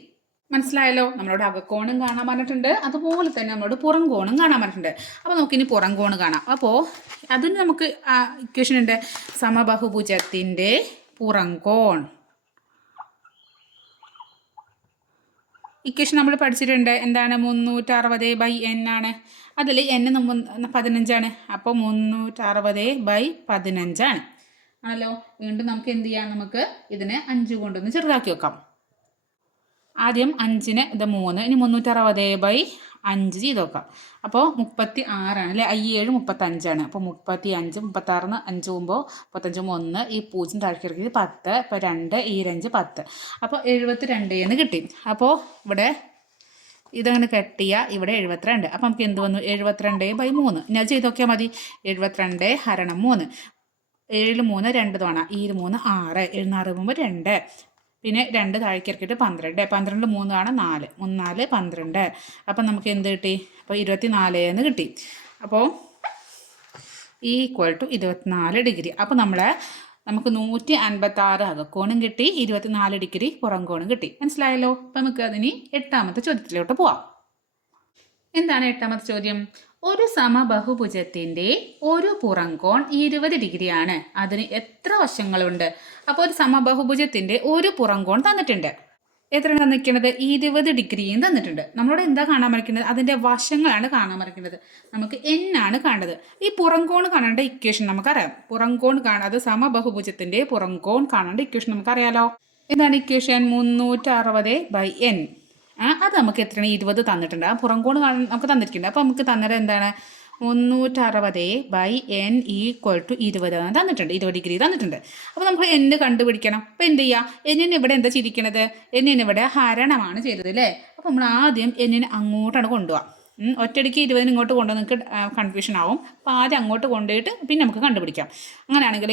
മനസ്സിലായല്ലോ? നമ്മളോട് അകക്കോണും കാണാൻ പറഞ്ഞിട്ടുണ്ട്. അതുപോലെ തന്നെ നമ്മളോട് പുറം കോണും കാണാൻ പറഞ്ഞിട്ടുണ്ട്. അപ്പോൾ നമുക്കിനി പുറം കോണ്. കാണാം അപ്പോൾ അതിന് നമുക്ക് ഇക്വേഷൻ ഉണ്ട്. സമബഹുഭുജത്തിന്റെ പുറം കോൺ ഇക്വേഷൻ നമ്മൾ പഠിച്ചിട്ടുണ്ട്. എന്താണ്? മുന്നൂറ്ററുപത് ബൈ എൻ ആണ്. അതിൽ എൻ പതിനഞ്ചാണ്. അപ്പോൾ മുന്നൂറ്ററുപത് ബൈ പതിനഞ്ചാണ്. ആണല്ലോ? വീണ്ടും നമുക്ക് എന്ത് ചെയ്യാം? നമുക്ക് ഇതിനെ അഞ്ച് കൊണ്ടൊന്ന് ചെറുതാക്കി വെക്കാം. ആദ്യം അഞ്ചിന് ഇത് മൂന്ന് ഇനി മുന്നൂറ്ററുപത് ബൈ അഞ്ച് ചെയ്ത് നോക്കാം അപ്പോൾ മുപ്പത്തി ആറാണ് അല്ലേ? ഐ ഏഴ് മുപ്പത്തഞ്ചാണ്. അപ്പോൾ മുപ്പത്തി അഞ്ച് മുപ്പത്താറിന് അഞ്ച് പോകുമ്പോൾ മുപ്പത്തഞ്ച് ഒന്ന് ഈ പൂജ്യം താഴ്ക്കിറക്കി പത്ത് ഇപ്പോൾ രണ്ട് ഈ രഞ്ച് പത്ത്. അപ്പോൾ എഴുപത്തി രണ്ട് എന്ന് കിട്ടി. അപ്പോൾ ഇവിടെ ഇതങ്ങനെ കെട്ടിയ ഇവിടെ എഴുപത്തിരണ്ട്. അപ്പോൾ നമുക്ക് എന്ത് വന്നു? എഴുപത്തിരണ്ട് ബൈ മൂന്ന്. ഞാൻ ചെയ്ത് നോക്കിയാൽ മതി. എഴുപത്തിരണ്ട് ഹരണം മൂന്ന്. ഏഴ് മൂന്ന് രണ്ട് തവണ. ഈ മൂന്ന് ആറ്. എഴുന്നാറ് പോകുമ്പോൾ രണ്ട്. പിന്നെ രണ്ട് താഴേക്ക് ഇറക്കിയിട്ട് പന്ത്രണ്ട്. പന്ത്രണ്ട് മൂന്ന് ആണ് നാല്. മൂന്ന് നാല് പന്ത്രണ്ട്. അപ്പം നമുക്ക് എന്ത് കിട്ടി? അപ്പോൾ ഇരുപത്തി നാല് എന്ന് കിട്ടി. അപ്പോൾ ഈക്വൽ ടു ഇരുപത്തിനാല് ഡിഗ്രി. അപ്പോൾ നമ്മൾ നമുക്ക് നൂറ്റി അൻപത്തി ആറ് അകക്കോണും കിട്ടി. ഇരുപത്തിനാല് ഡിഗ്രി പുറം കോണും കിട്ടി. മനസ്സിലായല്ലോ? അപ്പം നമുക്ക് അതിനി എട്ടാമത്തെ ചോദ്യത്തിലോട്ട് പോവാം. എന്താണ് എട്ടാമത്തെ ചോദ്യം? ഒരു സമബഹുഭുജത്തിന്റെ ഒരു പുറംകോൺ ഇരുപത് ഡിഗ്രിയാണ്. അതിന് എത്ര വശങ്ങളുണ്ട്? അപ്പോൾ ഒരു സമബഹുഭുജത്തിന്റെ ഒരു പുറംകോൺ തന്നിട്ടുണ്ട്. എത്ര തന്നിരിക്കുന്നത്? ഇരുപത് ഡിഗ്രിയും തന്നിട്ടുണ്ട്. നമ്മളോട് എന്താ കാണാൻ മറിക്കുന്നത് അതിന്റെ വശങ്ങളാണ് കാണാൻ മറിക്കുന്നത് നമുക്ക് എൻ ആണ് കാണുന്നത്. ഈ പുറംകോൺ കാണേണ്ട ഇക്വേഷൻ നമുക്കറിയാം. പുറംകോൺ കാണാതെ സമബഹുഭുജത്തിന്റെ പുറംകോൺ കാണേണ്ട ഇക്വേഷൻ നമുക്കറിയാലോ. എന്താണ് ഇക്വേഷൻ മുന്നൂറ്റി അറുപത് ബൈ എൻ അത് നമുക്ക് എത്രയാണ്? ഇരുപത് തന്നിട്ടുണ്ട്. ആ പുറംകോണ് കാണാൻ നമുക്ക് തന്നിട്ടുണ്ട്. അപ്പോൾ നമുക്ക് തന്നത് എന്താണ്? മുന്നൂറ്ററുപത് ബൈ എൻ ഈക്വൽ ടു ഇരുപത് തന്നിട്ടുണ്ട്. ഇരുപത് ഡിഗ്രി തന്നിട്ടുണ്ട്. അപ്പോൾ നമുക്ക് എന്ത് കണ്ടുപിടിക്കണം. അപ്പോൾ എന്ത് ചെയ്യുക എന്നിന് ഇവിടെ എന്താ ചിരിക്കണത്? എന്നിന് ഇവിടെ ഹരണമാണ് ചെയ്തത് അല്ലേ? അപ്പോൾ നമ്മൾ ആദ്യം എന്നിന് അങ്ങോട്ടാണ് കൊണ്ടുപോകാം ഉം, ഒറ്റയടിക്ക് ഇരുപതിന് ഇങ്ങോട്ട് കൊണ്ടുവന്ന് നിങ്ങൾക്ക് കൺഫ്യൂഷൻ ആവും. അപ്പോൾ ആദ്യം അങ്ങോട്ട് കൊണ്ടുപോയിട്ട് പിന്നെ നമുക്ക് കണ്ടുപിടിക്കാം. അങ്ങനെയാണെങ്കിൽ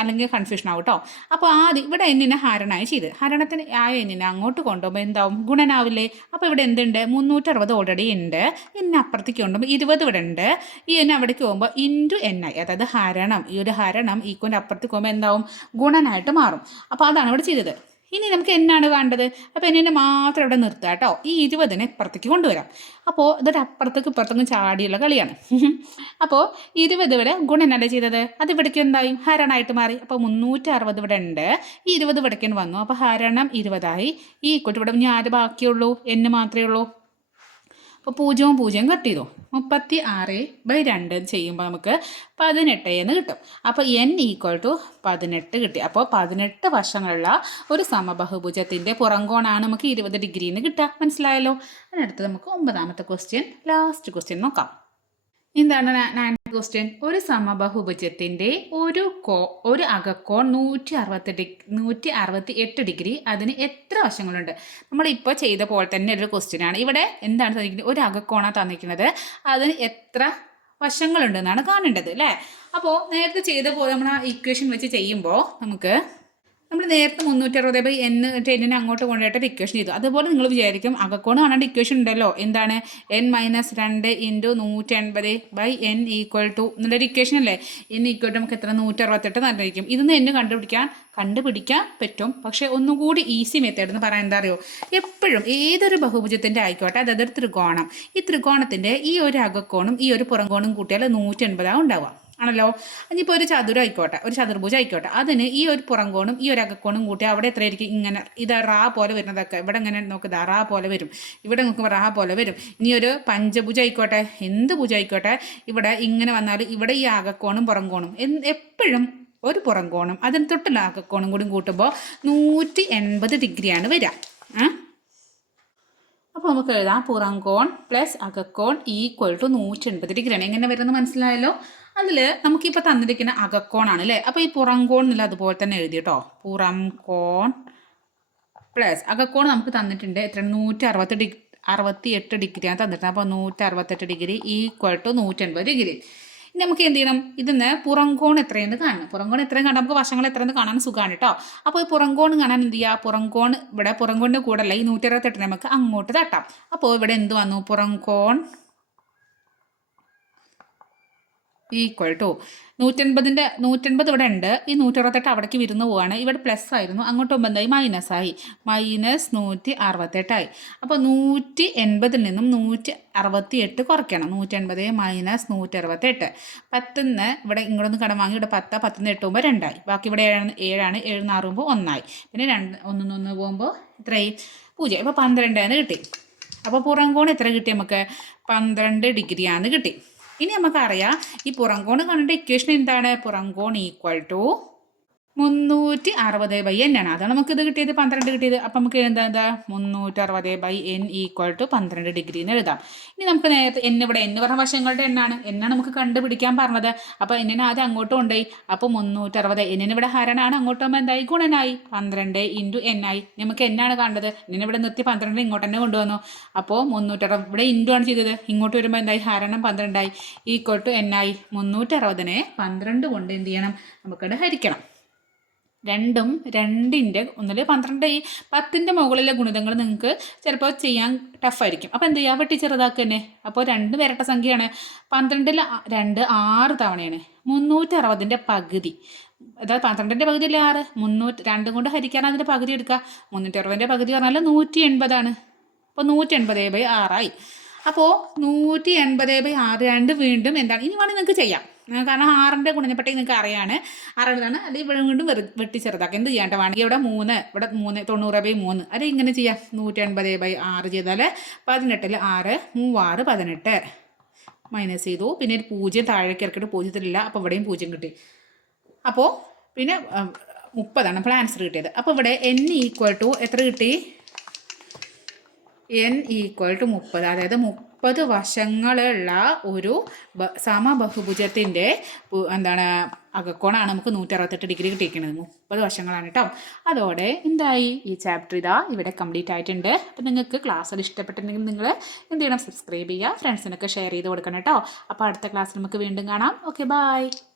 അല്ലെങ്കിൽ കൺഫ്യൂഷൻ ആവും കേട്ടോ അപ്പോൾ ആദ്യം ഇവിടെ എന്നിനെ ഹരണമായി ചെയ്ത്. ഹരണത്തിന് ആയ എന്നിനെ അങ്ങോട്ട് കൊണ്ടുപോകുമ്പോൾ എന്താവും? ഗുണനാവില്ലേ? അപ്പോൾ ഇവിടെ എന്തുണ്ട്? മുന്നൂറ്ററുപത് ഓൾറെഡി ഉണ്ട്. എന്നെ അപ്പുറത്തേക്ക് കൊണ്ടുപോകുമ്പോൾ ഇരുപത് ഇവിടെ ഉണ്ട്. ഈ എന്നെ അവിടേക്ക് പോകുമ്പോൾ ഇന്റു ഐ അതായത് ഹരണം. ഈ ഒരു ഹരണം ഈ ഈക്വന്റെ അപ്പുറത്തേക്ക് പോകുമ്പോൾ എന്താവും? ഗുണനായിട്ട് മാറും. അപ്പോൾ അതാണ് ഇവിടെ ചെയ്തത്. ഇനി നമുക്ക് എന്നാണ് വേണ്ടത്? അപ്പോൾ എന്നെ മാത്രം ഇവിടെ നിർത്തുക കേട്ടോ. ഈ ഇരുപതിനെ ഇപ്പുറത്തേക്ക് കൊണ്ടുവരാം. അപ്പോൾ ഇതൊരു അപ്പുറത്തേക്ക് ഇപ്പുറത്തേക്ക് ചാടിയുള്ള കളിയാണ്. അപ്പോൾ ഇരുപത് ഇവിടെ ഗുണനല്ലേ ചെയ്തത്? അത് ഇവിടേക്ക് എന്തായി? ഹരണമായിട്ട് മാറി. അപ്പോൾ മുന്നൂറ്റി അറുപത് ഇവിടെ ഉണ്ട്. ഈ ഇരുപത് ഇവിടേക്കാണ് വന്നു. അപ്പോൾ ഹരണം ഇരുപതായി. ഈ കുട്ടി ഇവിടെ ഞാൻ ആര് ബാക്കിയുള്ളൂ? എന്ന് മാത്രമേ ഉള്ളൂ. അപ്പോൾ പൂജ്യവും പൂജ്യം കട്ട് ചെയ്തു? മുപ്പത്തി ആറ് ബൈ രണ്ട് ചെയ്യുമ്പോൾ നമുക്ക് പതിനെട്ട് എന്ന് കിട്ടും. അപ്പോൾ എൻ ഈക്വൽ ടു പതിനെട്ട് കിട്ടി. അപ്പോൾ പതിനെട്ട് വശങ്ങളുള്ള ഒരു സമബഹുഭുജത്തിന്റെ പുറംകോണാണ് നമുക്ക് ഇരുപത് ഡിഗ്രിന്ന് കിട്ടുക. മനസ്സിലായല്ലോ? അതിനടുത്ത് നമുക്ക് ഒമ്പതാമത്തെ ക്വസ്റ്റ്യൻ ലാസ്റ്റ് ക്വസ്റ്റ്യൻ നോക്കാം. എന്താണ് നയൻത് ക്വസ്റ്റ്യൻ ഒരു സമബഹുഭുജത്തിന്റെ ഒരു കോ ഒരു അകക്കോൺ നൂറ്റി അറുപത്തി ഡി നൂറ്റി അറുപത്തി എട്ട് ഡിഗ്രി അതിന് എത്ര വശങ്ങളുണ്ട്? നമ്മൾ ഇപ്പോൾ ചെയ്ത പോലെ തന്നെ ഒരു ക്വസ്റ്റ്യൻ ആണ്. ഇവിടെ എന്താണ് തന്നിരിക്കുന്നത്? ഒരു അകക്കോണാണ് തന്നിരിക്കുന്നത്. അതിന് എത്ര വശങ്ങളുണ്ട് എന്നാണ് കാണേണ്ടത് അല്ലേ? അപ്പോൾ നേരത്തെ ചെയ്ത പോലെ നമ്മൾ ആ ഇക്വേഷൻ വെച്ച് ചെയ്യുമ്പോൾ നമുക്ക് നമ്മൾ നേരത്തെ മുന്നൂറ്റി അറുപത് ബൈ എൻ ടെന്നിനെ അങ്ങോട്ട് കൊണ്ടുപോയിട്ട് ഇക്വേഷൻ ചെയ്തു. അതുപോലെ നിങ്ങൾ വിചാരിക്കും അകക്കോണ് കാണേണ്ട ഇക്വേഷൻ ഉണ്ടല്ലോ. എന്താണ്? എൻ മൈനസ് രണ്ട് ഇന്റു നൂറ്റി എൺപത് ബൈ എൻ ഈക്വൽ ടു എന്നുള്ളൊരു ഇക്വേഷൻ അല്ലേ? എൻ ഈക്വൽ ടു നമുക്ക് എത്ര? നൂറ്റി അറുപത്തെട്ട് നന്നായിരിക്കും ഇതൊന്ന് എന്നെ കണ്ടുപിടിക്കാൻ കണ്ടുപിടിക്കാൻ പറ്റും. പക്ഷേ ഒന്നുകൂടി ഈസി മെത്തേഡ് എന്ന് പറയാൻ എന്താ അറിയോ? എപ്പോഴും ഏതൊരു ബഹുഭുജത്തിന്റെ ആയിക്കോട്ടെ അതായത് ഒരു ത്രികോണം. ഈ ത്രികോണത്തിന്റെ ഈ ഒരു അകക്കോണും ഈ ഒരു പുറംകോണും കൂട്ടിയാൽ നൂറ്റി എൺപതാണ് ഉണ്ടാവുക. ആണല്ലോ? ഇനിയിപ്പോൾ ഒരു ചതുരം ആയിക്കോട്ടെ ഒരു ചതുർഭുജം ആയിക്കോട്ടെ. അതിന് ഈ ഒരു പുറംകോണും ഈ ഒരു അകക്കോണും കൂട്ടി അവിടെ എത്രയായിരിക്കും? ഇങ്ങനെ ഇത് റാ പോലെ വരുന്നതൊക്കെ. ഇവിടെ ഇങ്ങനെ നോക്ക് റാ പോലെ വരും. ഇവിടെ നോക്കുമ്പോൾ റാ പോലെ വരും. ഇനി ഒരു പഞ്ചഭുജം ആയിക്കോട്ടെ. എന്ത് ഭുജം ആയിക്കോട്ടെ? ഇവിടെ ഇങ്ങനെ വന്നാൽ ഇവിടെ ഈ അകക്കോണും പുറംകോണും. എപ്പോഴും ഒരു പുറംകോണും അതിന് തൊട്ടുള്ള അകക്കോണും കൂടി കൂട്ടുമ്പോൾ നൂറ്റി എൺപത് ഡിഗ്രിയാണ് വരിക. ആ? അപ്പോൾ നമുക്ക് എഴുതാം. പുറം കോൺ പ്ലസ് അകക്കോൺ ഈക്വൽ ടു നൂറ്റി എൺപത് ഡിഗ്രിയാണ് എങ്ങനെ വരുന്നത് മനസ്സിലായല്ലോ? അതിൽ നമുക്കിപ്പോൾ തന്നിരിക്കുന്ന അകക്കോണാണ് അല്ലേ? അപ്പോൾ ഈ പുറം കോൺ എന്നുള്ള അതുപോലെ തന്നെ എഴുതി കേട്ടോ. പുറം കോൺ പ്ലസ് അകക്കോൺ നമുക്ക് തന്നിട്ടുണ്ട് എത്ര നൂറ്റി അറുപത്തി ഡിഗ്രി അറുപത്തി എട്ട് ഡിഗ്രിയാണ് തന്നിട്ടുണ്ട് അപ്പോൾ നൂറ്റി അറുപത്തെട്ട് ഡിഗ്രി ഈക്വൽ ടു നൂറ്റൻപത് ഡിഗ്രി നമുക്ക് എന്ത് ചെയ്യണം ഇതിന്ന് പുറംകോൺ എത്രയെന്ന് കാണണം. പുറംകോൺ എത്രയും കാണാം നമുക്ക് വശങ്ങൾ എത്രയെന്ന് കാണാൻ സുഖമാണ് കേട്ടോ അപ്പോൾ ഈ പുറംകോൺ കാണാൻ എന്ത് ചെയ്യുക പുറംകോൺ ഇവിടെ പുറംകോണിന്റെ കൂടെ അല്ല ഈ നൂറ്റി അറുപത്തെട്ടിന് നമുക്ക് അങ്ങോട്ട് തട്ടാം. അപ്പോൾ ഇവിടെ എന്ത് വന്നു? പുറംകോൺ ഈക്വൽ ടു നൂറ്റൻപതിന്റെ നൂറ്റൻപത് ഇവിടെ ഉണ്ട്. ഈ നൂറ്ററുപത്തെട്ട് അവിടേക്ക് വിരുന്ന് പോവാണ്. ഇവിടെ പ്ലസ് ആയിരുന്നു. അങ്ങോട്ട് ഒമ്പതായി മൈനസ് ആയി. മൈനസ് നൂറ്റി അറുപത്തെട്ടായി അപ്പോൾ നൂറ്റി എൺപതിൽ നിന്നും നൂറ്റി അറുപത്തി എട്ട് കുറയ്ക്കണം. നൂറ്റി എൺപത് മൈനസ് നൂറ്റി അറുപത്തെട്ട് പത്തുനിന്ന് ഇവിടെ ഇങ്ങോട്ടൊന്ന് കടം വാങ്ങി. ഇവിടെ പത്ത് പത്തുനിന്ന് എട്ട് പോകുമ്പോൾ രണ്ടായി. ബാക്കി ഇവിടെ ഏഴാണ് ഏഴാണ്. ഏഴ് ആറ് പോകുമ്പോൾ ഒന്നായി. പിന്നെ രണ്ട് ഒന്നിന്ന് ഒന്ന് പോകുമ്പോൾ ഇത്രയായി പൂജ്യം. ഇപ്പോൾ പന്ത്രണ്ടാണ് കിട്ടി. അപ്പോൾ പുറം കോൺ എത്ര കിട്ടി നമുക്ക്? പന്ത്രണ്ട് ഡിഗ്രിയാണ് കിട്ടി. ഇനി നമുക്കറിയാം ഈ പുറംകോണ് കാണേണ്ട ഇക്വേഷൻ എന്താണ്? പുറംകോൺ ഈക്വൽ ടു മുന്നൂറ്റി അറുപത് ബൈ എൻ ആണ്. അതാണ് നമുക്ക് ഇത് കിട്ടിയത് പന്ത്രണ്ട് കിട്ടിയത്. അപ്പം നമുക്ക് എന്താ എന്താ? മുന്നൂറ്റി അറുപത് ബൈ എൻ ഈക്വൽ ടു പന്ത്രണ്ട് ഡിഗ്രി എന്ന് എഴുതാം. ഇനി നമുക്ക് നേരത്തെ എൻ ഇവിടെ എന്ന് പറഞ്ഞ വശങ്ങളുടെ എണ്ണാണ് എന്നാണ് നമുക്ക് കണ്ടുപിടിക്കാൻ പറഞ്ഞത്. അപ്പോൾ എന്നെ ആദ്യം അങ്ങോട്ടും ഉണ്ടായി അപ്പോൾ മുന്നൂറ്റി അറുപത് എന്നിന് ഇവിടെ ഹരണാണ്. അങ്ങോട്ട് പോകുമ്പോൾ എന്തായി? ഗുണനായി. പന്ത്രണ്ട് ഇന്റു എൻ ആയി. നമുക്ക് എന്നാണ് കണ്ടത് എന്നിന് ഇവിടെ നിർത്തി പന്ത്രണ്ട് ഇങ്ങോട്ട് തന്നെ കൊണ്ടുവന്നു. അപ്പോൾ മുന്നൂറ്റി അറുപത് ഇവിടെ ഇന്റു ആണ് ചെയ്തത്. ഇങ്ങോട്ട് വരുമ്പോൾ എന്തായി? ഹരണം പന്ത്രണ്ടായി. ഈക്വൽ ടു എൻ ആയി. മുന്നൂറ്റി അറുപതിനെ പന്ത്രണ്ട് കൊണ്ട് എന്ത് ചെയ്യണം? നമുക്കിവിടെ ഹരിക്കണം. രണ്ടും രണ്ടിന്റെ ഒന്നിൽ പന്ത്രണ്ട് ഈ പത്തിന്റെ മുകളിലെ ഗുണിതങ്ങൾ നിങ്ങൾക്ക് ചിലപ്പോൾ ചെയ്യാൻ ടഫായിരിക്കും അപ്പോൾ എന്ത് ചെയ്യുക? വെട്ടി ചെറുതാക്കുക അപ്പോൾ രണ്ട് വരട്ട സംഖ്യയാണ്. പന്ത്രണ്ടിൽ രണ്ട് ആറ് തവണയാണ്. മുന്നൂറ്റി അറുപതിന്റെ പകുതി. അതായത് പന്ത്രണ്ടിന്റെ പകുതി അല്ലേ ആറ്? മുന്നൂറ്റി രണ്ടും കൊണ്ട് ഹരിക്കാൻ അതിന്റെ പകുതി എടുക്കുക. മുന്നൂറ്റി അറുപതിന്റെ പകുതി പറഞ്ഞാൽ നൂറ്റി എൺപതാണ് അപ്പോൾ നൂറ്റി എൺപത് ബൈ ആറായി. അപ്പോൾ നൂറ്റി എൺപത് ബൈ ആറ്. രണ്ട് വീണ്ടും എന്താണ്? ഇനി വേണമെങ്കിൽ നിങ്ങൾക്ക് ചെയ്യാം. കാരണം ആറിന്റെ ഗുണനപ്പട്ടേക്ക് നിങ്ങൾക്ക് അറിയാണ്. ആറാണ് അത് ഇവിടെ വീണ്ടും വെട്ടി ചെറുതാക്കുക എന്ത് ചെയ്യണ്ട വേണമെങ്കിൽ ഇവിടെ മൂന്ന് ഇവിടെ മൂന്ന് തൊണ്ണൂറ് ബൈ മൂന്ന്. അത് ഇങ്ങനെ ചെയ്യാം. നൂറ്റി എൺപത് ബൈ ആറ് ചെയ്താൽ പതിനെട്ടിൽ ആറ് മൂവാറ് പതിനെട്ട്. മൈനസ് ചെയ്തു. പിന്നെ ഒരു പൂജ്യം താഴേക്ക് ഇറക്കിയിട്ട് പൂജ്യത്തിലില്ല. അപ്പോൾ ഇവിടെയും പൂജ്യം കിട്ടി. അപ്പോൾ പിന്നെ മുപ്പതാണ് അപ്പോൾ ആൻസർ കിട്ടിയത്. അപ്പോൾ ഇവിടെ എൻ ഈക്വൽ ടു എത്ര കിട്ടി? എൻ ഈക്വൽ ടു മുപ്പത്. അതായത് മുപ്പത് വശങ്ങളുള്ള ഒരു സമബഹുഭുജത്തിന്റെ എന്താണ് അകക്കോണാണ് നമുക്ക് നൂറ്റി അറുപത്തെട്ട് ഡിഗ്രി കിട്ടിയിരിക്കുന്നത്. മുപ്പത് വശങ്ങളാണ് കേട്ടോ. അതോടെ എന്തായി? ഈ ചാപ്റ്റർ ഇതാ ഇവിടെ കംപ്ലീറ്റ് ആയിട്ടുണ്ട്. അപ്പോൾ നിങ്ങൾക്ക് ക്ലാസ്സിൽ ഇഷ്ടപ്പെട്ടിട്ടുണ്ടെങ്കിൽ നിങ്ങൾ എന്ത് ചെയ്യണം? സബ്സ്ക്രൈബ് ചെയ്യുക. ഫ്രണ്ട്സിനൊക്കെ ഷെയർ ചെയ്ത് കൊടുക്കണം കേട്ടോ. അപ്പോൾ അടുത്ത ക്ലാസ്സിൽ നമുക്ക് വീണ്ടും കാണാം. Okay bye